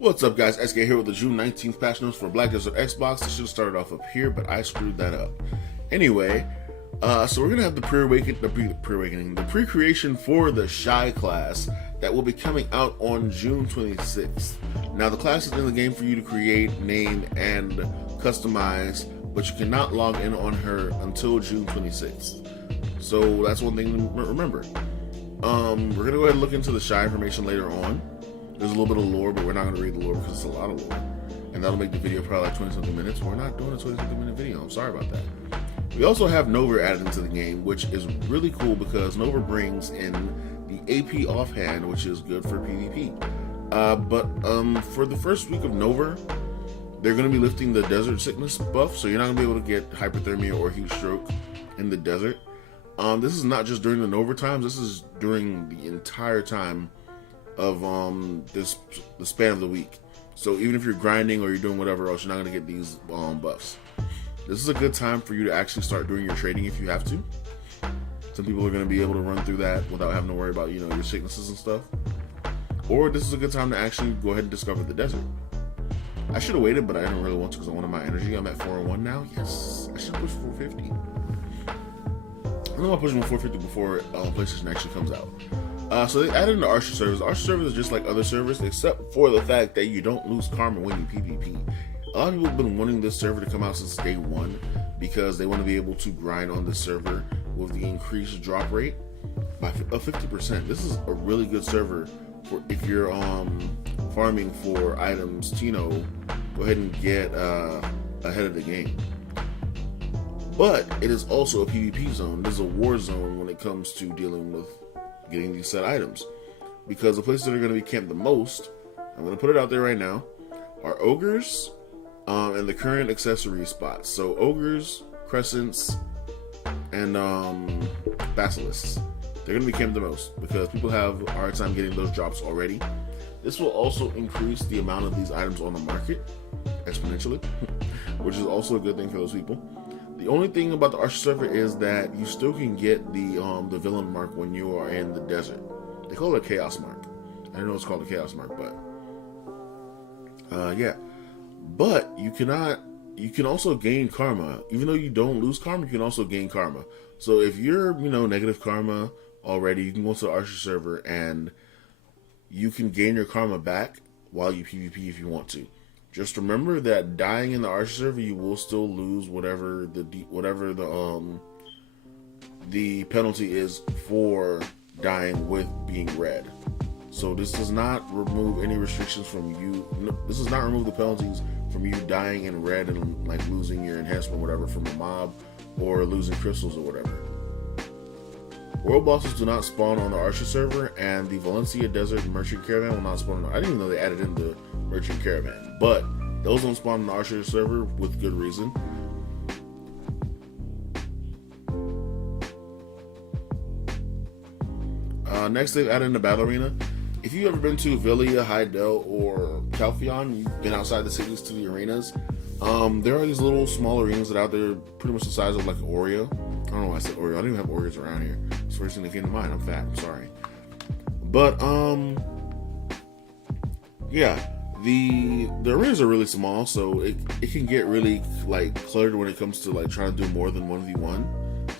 What's up, guys? SK here with the June 19th patch notes for Black Desert Xbox. This should have started off up here, but I screwed that up. Anyway, so we're gonna have the pre-creation for the Shai class that will be coming out on June 26th. Now, the class is in the game for you to create, name, and customize, but you cannot log in on her until June 26th. So that's one thing to remember. We're gonna go ahead and look into the Shai information later on. There's a little bit of lore, but we're not going to read the lore because it's a lot of lore. And that'll make the video probably like 20-something minutes. We're not doing a 20-something minute video. I'm sorry about that. We also have Nova added into the game, which is really cool because Nova brings in the AP offhand, which is good for PvP. But for the first week of Nova, they're going to be lifting the desert sickness buff, so you're not going to be able to get hypothermia or heat stroke in the desert. This is not just during the Nova times. This is during the entire time of the span of the week. So even if you're grinding or you're doing whatever else, you're not going to get these buffs. This is a good time for you to actually start doing your trading if you have to. Some people are going to be able to run through that without having to worry about, you know, your sicknesses and stuff. Or this is a good time to actually go ahead and discover the desert. I should have waited, but I didn't really want to because I wanted my energy. I'm at 401 now. Yes, I should push 450. I'm going to push 450 before PlayStation actually comes out. So they added in the Archer servers. The Archer servers are just like other servers, except for the fact that you don't lose karma when you PvP. A lot of people have been wanting this server to come out since day one because they want to be able to grind on the server with the increased drop rate by 50%. This is a really good server for if you're farming for items to, you know, go ahead and get ahead of the game. But it is also a PvP zone. This is a war zone when it comes to dealing with getting these set items, because the places that are going to be camped the most, I'm going to put it out there right now, are ogres and the current accessory spots. So ogres, crescents, and basilisks, they're going to be camped the most because people have a hard time getting those drops already. This will also increase the amount of these items on the market exponentially, which is also a good thing for those people. The only thing about the Archer server is that you still can get the villain mark when you are in the desert. They call it a chaos mark. I don't know it's called a chaos mark, but yeah. But you can also gain karma. Even though you don't lose karma, you can also gain karma. So if you're, you know, negative karma already, you can go to the Archer server and you can gain your karma back while you PvP if you want to. Just remember that dying in the Archer server, you will still lose whatever the penalty is for dying with being red. So this does not remove any restrictions from you. This does not remove the penalties from you dying in red and like losing your enhancement or whatever from a mob or losing crystals or whatever. World bosses do not spawn on the Archer server, and the Valencia Desert Merchant Caravan will not spawn on. I didn't even know they added in the Merchant Caravan, but those don't spawn on the Archer server with good reason. Next, they've added in the Battle Arena. If you've ever been to Villia, Heidel, or Calpheon, you've been outside the cities to the arenas. There are these little small arenas that are out there pretty much the size of like an Oreo. I don't know why I said Oreo. I don't even have Oreos around here. It's the first thing that came to mind. I'm fat. I'm sorry. But, yeah. The arenas are really small, so it can get really like cluttered when it comes to like trying to do more than 1v1.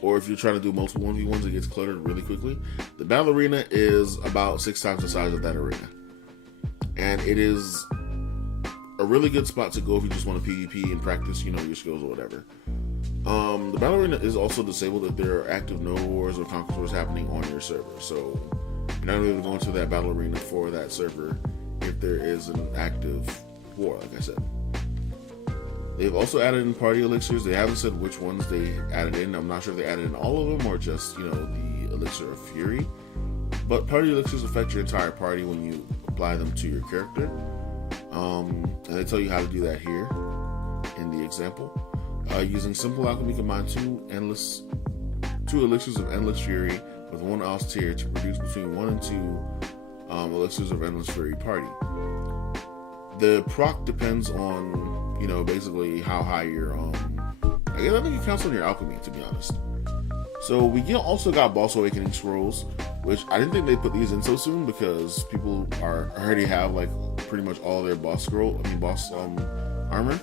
Or if you're trying to do multiple 1v1s, it gets cluttered really quickly. The Battle Arena is about 6 times the size of that arena. And it is a really good spot to go if you just want to PvP and practice, you know, your skills or whatever. The Battle Arena is also disabled if there are active Nova Wars or Conquest Wars happening on your server. So you're not able to go into that Battle Arena for that server if there is an active war, like I said. They've also added in party elixirs. They haven't said which ones they added in. I'm not sure if they added in all of them or just, you know, the Elixir of Fury. But party elixirs affect your entire party when you apply them to your character. And they tell you how to do that here in the example. Using simple alchemy, combine two elixirs of endless fury with one austere to produce between 1 and 2 elixirs of endless fury party. The proc depends on, you know, basically how high your I think it counts on your alchemy, to be honest. So we also got Boss Awakening scrolls, which I didn't think they put these in so soon because people already have like pretty much all their boss armor.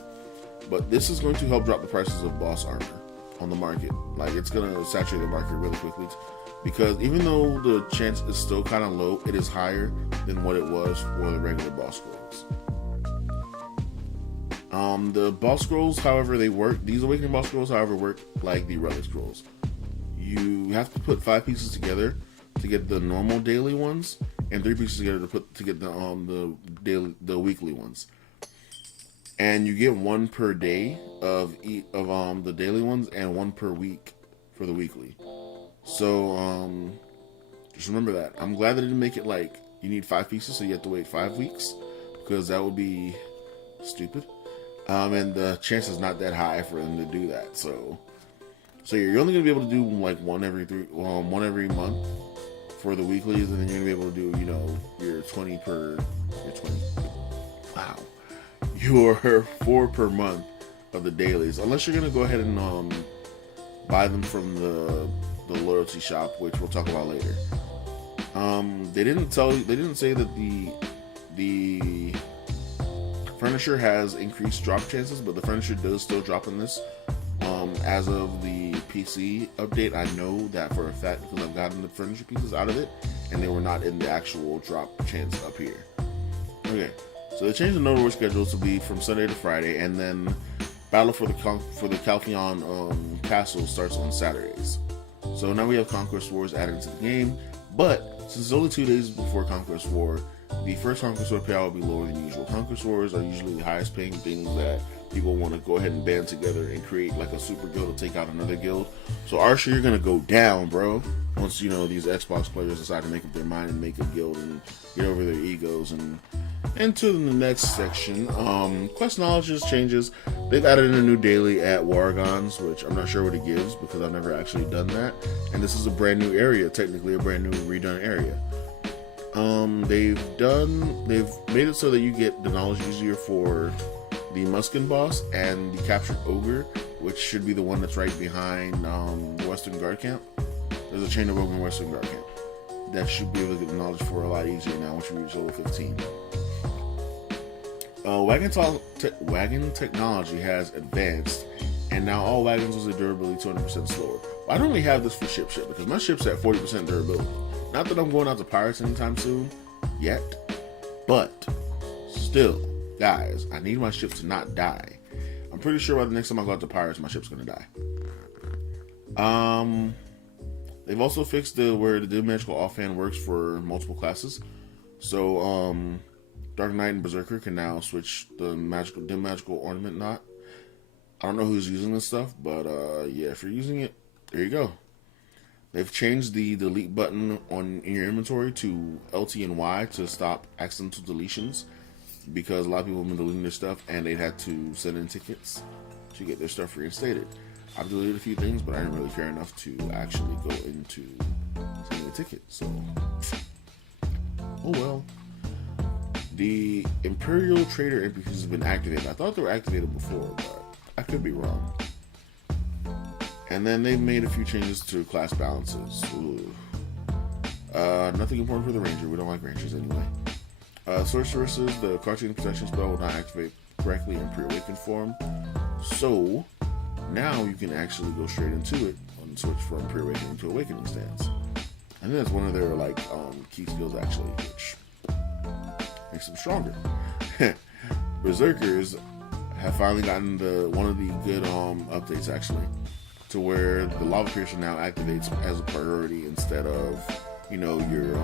But this is going to help drop the prices of boss armor on the market. Like, it's going to saturate the market really quickly, because even though the chance is still kind of low, it is higher than what it was for the regular boss scrolls. The boss scrolls, however, they work. These awakening boss scrolls, however, work like the relic scrolls. You have to put 5 pieces together to get the normal daily ones, and 3 pieces together to get the weekly ones. And you get 1 per day of the daily ones, and 1 per week for the weekly. So just remember that. I'm glad that it didn't make it like you need 5 pieces, so you have to wait 5 weeks, because that would be stupid. And the chance is not that high for them to do that. So you're only gonna be able to do like one every month for the weeklies, and then you're gonna be able to do, you know, your 4 per month of the dailies, unless you're gonna go ahead and buy them from the loyalty shop, which we'll talk about later. They didn't say that the furniture has increased drop chances, but the furniture does still drop in this. As of the PC update, I know that for a fact, because I've gotten the furniture pieces out of it, and they were not in the actual drop chance up here. Okay, so they changed the Node War schedule to be from Sunday to Friday, and then Battle for the Calpheon Castle starts on Saturdays. So now we have Conquest Wars added to the game, but since it's only 2 days before Conquest War, the first Conquest War payout will be lower than usual. Conquest Wars are usually the highest paying things that people want to go ahead and band together and create like a super guild to take out another guild. So Arsha, you're gonna go down, bro, once, you know, these Xbox players decide to make up their mind and make a guild and get over their egos. And into the next section, quest knowledge changes. They've added in a new daily at Wargons, which I'm not sure what it gives because I've never actually done that. And this is a brand new area, technically a brand new redone area. They've made it so that you get the knowledge easier for the Muskin boss and the captured ogre, which should be the one that's right behind the Western Guard camp. There's a chain of ogre in Western Guard camp that should be able to get the knowledge for a lot easier now once you reach level 15. Wagon technology has advanced, and now all wagons with a durability 200% slower. Well, I don't really have this for ship because my ship's at 40% durability. Not that I'm going out to pirates anytime soon, yet, but still, guys, I need my ship to not die. I'm pretty sure by the next time I go out to pirates, my ship's gonna die. They've also fixed where the dim magical offhand works for multiple classes. So, Dark Knight and Berserker can now switch the dim magical ornament knot. I don't know who's using this stuff, but yeah, if you're using it, there you go. They've changed the delete button in your inventory to LT and Y to stop accidental deletions, because a lot of people have been deleting their stuff and they'd had to send in tickets to get their stuff reinstated. I've deleted a few things, but I didn't really care enough to actually go into sending a ticket, so oh well. The Imperial Trader NPCs have been activated. I thought they were activated before, but I could be wrong. And then they've made a few changes to class balances. Nothing important for the Ranger. We don't like Rangers anyway. Sorceresses, the Crouching Protection spell will not activate correctly in pre-awakened form. So, now you can actually go straight into it and switch from pre-awakening to awakening stance. I think that's one of their key skills actually, which makes them stronger. Berserkers have finally gotten one of the good updates actually, to where the Lava Piercer now activates as a priority instead of, you know, you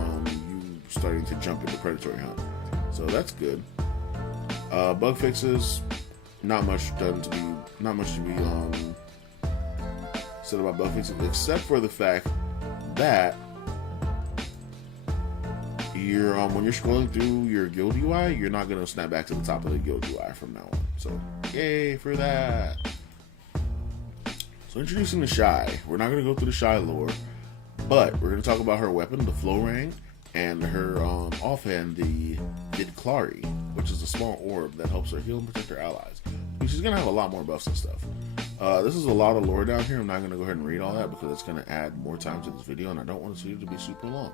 starting to jump into predatory hunt. So that's good. Bug fixes, not much to be said about bug fixes, except for the fact that when you're scrolling through your guild UI, you're not gonna snap back to the top of the guild UI from now on. So yay for that. So introducing the Shai. We're not gonna go through the Shai lore, but we're gonna talk about her weapon, the Florang, and her offhand, the Didklari, which is a small orb that helps her heal and protect her allies. She's gonna have a lot more buffs and stuff. This is a lot of lore down here. I'm not gonna go ahead and read all that because it's gonna add more time to this video, and I don't want this video to be super long.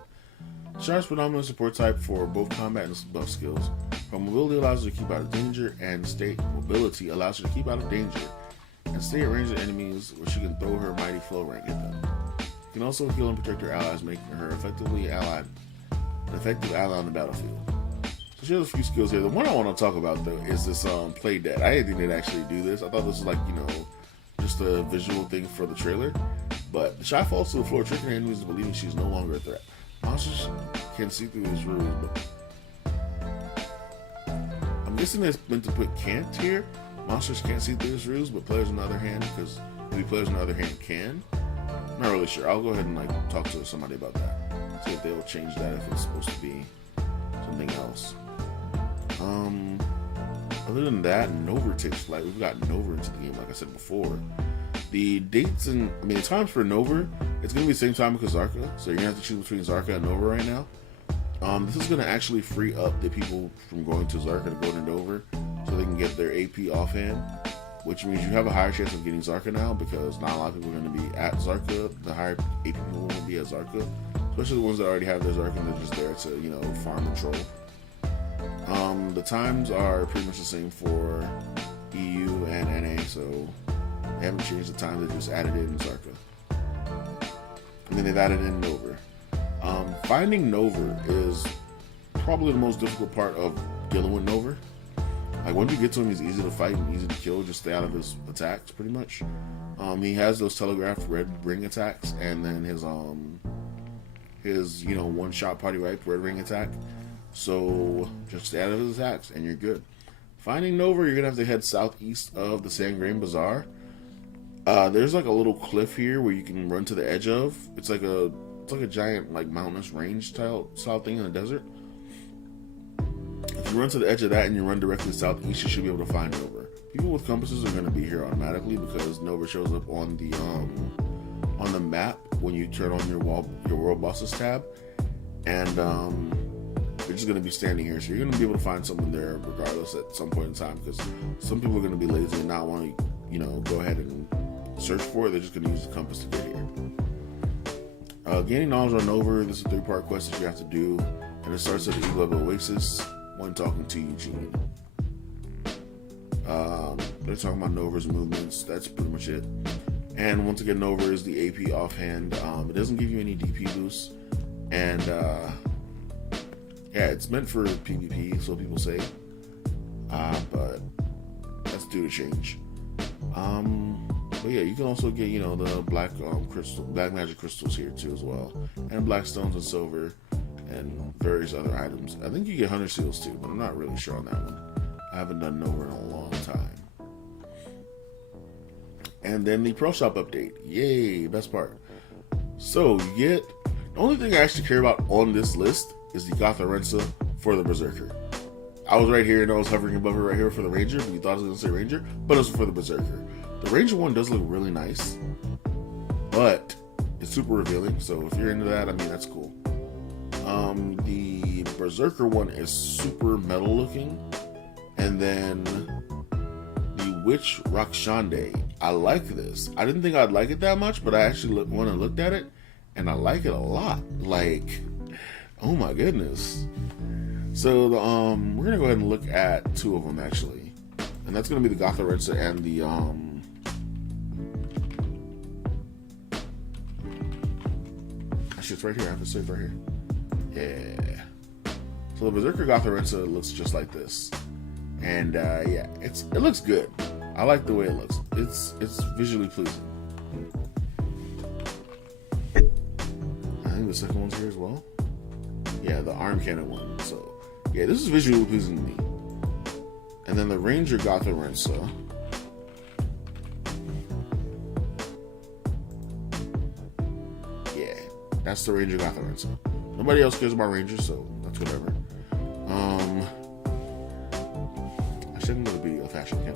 Shai's predominant support type for both combat and buff skills. Her mobility allows her to keep out of danger, and mobility allows her to keep out of danger and stay at range of enemies where she can throw her mighty flow rank at them. She can also heal and protect her allies, making her an effective ally on the battlefield. So she has a few skills here. The one I want to talk about though is this play dead. I didn't think they'd actually do this. I thought this was like, just a visual thing for the trailer. But the Shai falls to the floor, tricking her enemies into believing she's no longer a threat. Monsters can see through these rules, but I'm guessing it's meant to put can't here. Monsters can't see through these rules, but players on the other hand, because maybe players on the other hand can. I'm not really sure. I'll go ahead and talk to somebody about that. See if they'll change that if it's supposed to be something else. Other than that, Nova takes flight. We've got Nova into the game, like I said before. The dates and the times for Nova, it's gonna be the same time as Zarka, so you're gonna have to choose between Zarka and Nova right now. This is gonna actually free up the people from going to Zarka to go to Nova, so they can get their AP offhand, which means you have a higher chance of getting Zarka now because not a lot of people are gonna be at Zarka. The higher AP people will be at Zarka, especially the ones that already have their Zarka and they're just there to farm and troll. The times are pretty much the same for EU and NA, so they haven't changed the time. They just added it in Zarka, and then they've added in Nova. Finding Nova is probably the most difficult part of dealing with Nova. Like once you get to him, he's easy to fight and easy to kill. Just stay out of his attacks, pretty much. He has those telegraphed red ring attacks, and then his one shot party wipe red ring attack. So just stay out of his attacks, and you're good. Finding Nova, you're gonna have to head southeast of the Sandgrain Bazaar. There's like a little cliff here where you can run to the edge of. It's like a giant mountainous range style thing in the desert. If you run to the edge of that and you run directly southeast, you should be able to find Nova. People with compasses are going to be here automatically because Nova shows up on the map when you turn on your world bosses tab, and they're just going to be standing here. So you're going to be able to find someone there regardless at some point in time, because some people are going to be lazy and not want to go ahead and search for it. They're just going to use the compass to get here. Gaining knowledge on Nova. This is a 3-part quest that you have to do, and it starts at the Eagle Oasis when talking to Eugene. They're talking about Nova's movements. That's pretty much it. And once again, Nova is the AP offhand. It doesn't give you any DP boosts, and it's meant for PvP, so people say. But that's due to change. But yeah, you can also get the black black magic crystals here too as well, and black stones and silver, and various other items. I think you get hunter seals too, but I'm not really sure on that one. I haven't done Nova in a long time. And then the Pro Shop update. Yay, best part. So you get, the only thing I actually care about on this list is the Gotharensa for the Berserker. I was right here and I was hovering above it right here for the Ranger, but you thought I was going to say Ranger, but it was for the Berserker. The Ranger one does look really nice, but it's super revealing, so if you're into that, that's cool. The Berserker one is super metal looking, and then the Witch Rakshande. I like this. I didn't think I'd like it that much, but I actually went and looked at it, and I like it a lot. Oh my goodness. So we're gonna go ahead and look at 2 of them actually, and that's gonna be the Gotharensa and the It's right here. I have to say it right here. Yeah. So the Berserker Gotharensa looks just like this, and it looks good. I like the way it looks. It's visually pleasing. I think the second one's here as well. Yeah, the arm cannon one. So yeah, this is visually pleasing to me. And then the Ranger Gotharensa. That's the Ranger Gotharensa. Nobody else cares about Rangers, so that's whatever. I shouldn't go to video fashion, can I?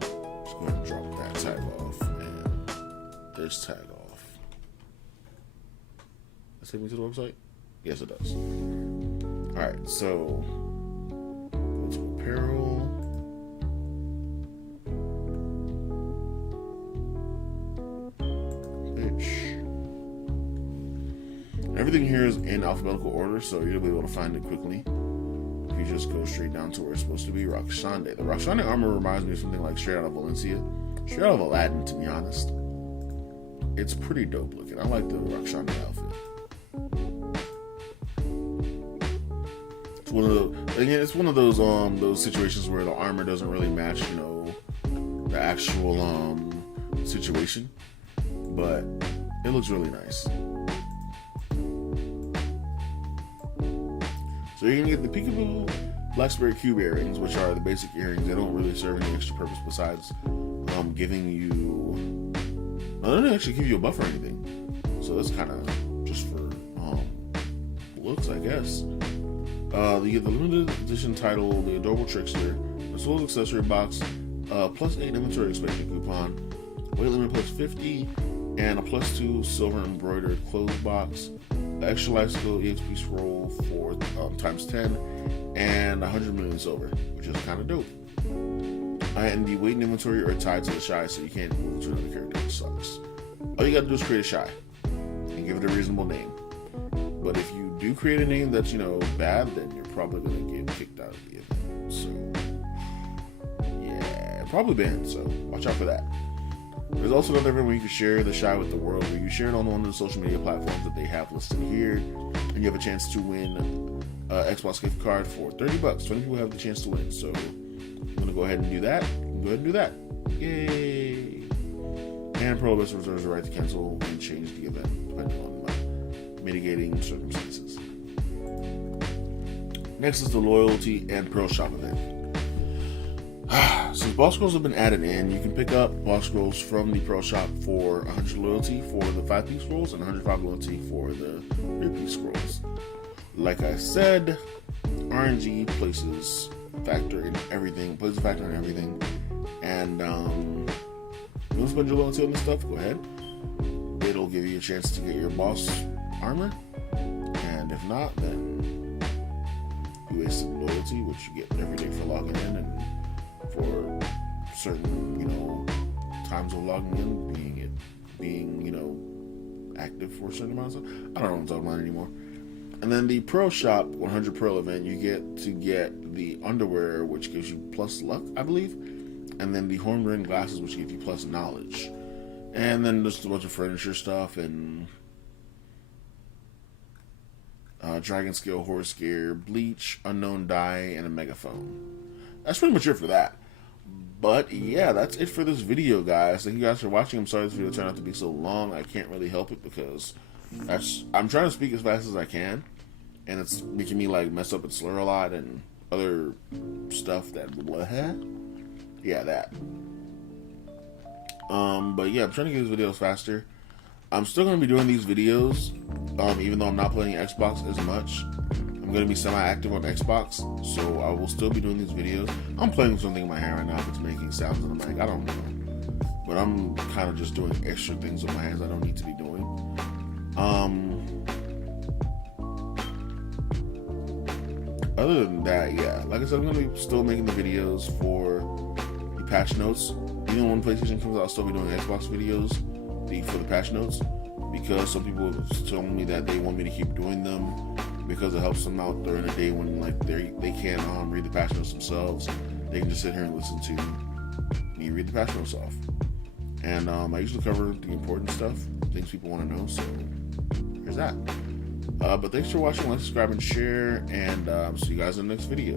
Just go ahead and drop that tag off, and this tag off. Does it take me to the website? Yes, it does. Alright, so go to apparel. Everything everything here is in alphabetical order, so you'll be able to find it quickly. If you just go straight down to where it's supposed to be, Roxande. The Roxande armor reminds me of something like straight out of Valencia. Straight out of Aladdin, to be honest. It's pretty dope looking. I like the Roxande outfit. It's one of those situations where the armor doesn't really match, the actual situation, but it looks really nice. So you're gonna get the Peekaboo Blacksberry Cube earrings, which are the basic earrings. They don't really serve any extra purpose besides giving you. They don't actually give you a buff or anything, so that's kind of just for looks, I guess. You get the limited edition title, the Adorable Trickster, the Soul Accessory Box, +8 inventory expansion coupon, weight limit +50, and a +2 silver embroidered clothes box, the extra life skill EXP scroll for ×10, and 100 million silver, which is kind of dope. And the weight and inventory are tied to the Shai, so you can't move to another character, which sucks. All you gotta do is create a Shai and give it a reasonable name. But if you do create a name that's, bad, then you're probably gonna get kicked out of the event. So, yeah, probably banned, so watch out for that. There's also another event where you can share the Shai with the world, where you share it on one of the social media platforms that they have listed here, and you have a chance to win an Xbox gift card for $30. 20 people have the chance to win, so I'm gonna go ahead and do that. Yay! And Pro Best reserves the right to cancel and change the event depending on mitigating circumstances. Next is the Loyalty and Pro Shop event. Since boss scrolls have been added in, you can pick up boss scrolls from the Pro Shop for 100 loyalty for the 5-piece scrolls and 105 loyalty for the 3-piece scrolls. Like I said, RNG plays a factor in everything, and you want to spend your loyalty on this stuff, go ahead. It'll give you a chance to get your boss armor, and if not, then you wasted loyalty, which you get every day for logging in and for certain times of logging in, being active for a certain amount of time. I don't know what I'm talking about anymore. And then the Pro Shop 100 Pearl event, you get to get the underwear, which gives you plus luck, I believe, and then the horn rimmed glasses, which give you plus knowledge, and then just a bunch of furniture stuff and Dragon Scale, Horse Gear, Bleach, Unknown Dye, and a Megaphone. That's pretty much it for that. But yeah, that's it for this video, guys. Thank you guys for watching. I'm sorry this video turned out to be so long. I can't really help it because I'm trying to speak as fast as I can, and it's making me mess up and slur a lot and other stuff that that. But yeah, I'm trying to get these videos faster. I'm still going to be doing these videos, even though I'm not playing Xbox as much. I'm going to be semi-active on Xbox, so I will still be doing these videos. I'm playing with something in my hand right now that's making sounds in the mic. I don't know. But I'm kind of just doing extra things with my hands I don't need to be doing. Other than that, yeah. Like I said, I'm going to be still making the videos for the patch notes. Even when PlayStation comes out, I'll still be doing Xbox videos for the patch notes, because some people have told me that they want me to keep doing them because it helps them out during the day when they can't read the patch notes themselves. They can just sit here and listen to me read the patch notes off. And I usually cover the important stuff, things people want to know, so here's that. But thanks for watching, like, subscribe, and share, and see you guys in the next video.